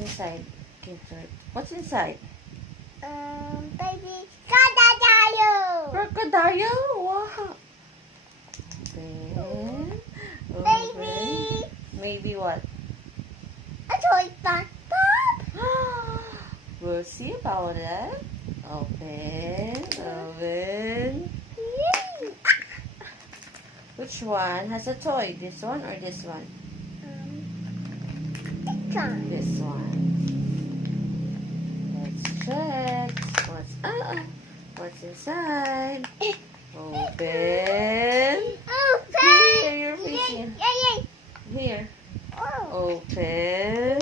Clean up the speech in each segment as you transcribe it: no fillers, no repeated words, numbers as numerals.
inside? What's inside? Baby crocodile. Crocodile? Wow. Open. Baby. Maybe what? A toy pop. We'll see about that. Open. Which one has a toy? This one or this one? This one. Let's check. What's inside? Open. Here, you're facing. Here. Open.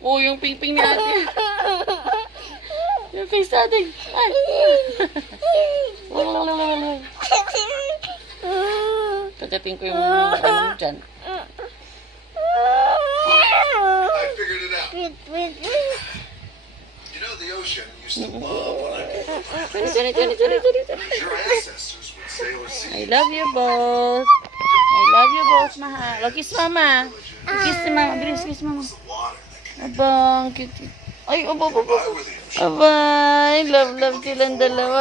Oh, yung ping-ping ni ate. Yung face natin. Ay. Kagating ko yung ano dyan. I figured it out. You know, the ocean used to love when I could Johnny. your ancestors would sail or sea. I love you both. Mahal. O, kiss mama. Kiss si mama. Bilis, kiss mama. The water that Abang, cute. Ay, abo. connected with the ocean. Abay, love silang dalawa.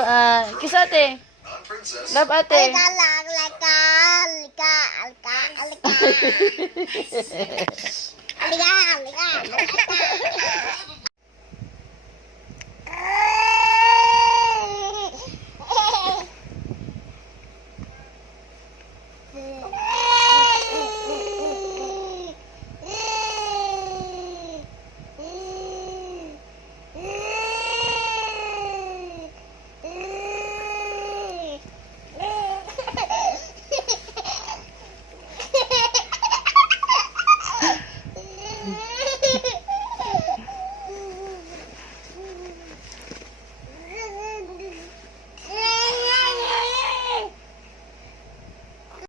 Kiss ate. Not princess. Love ate. Alika.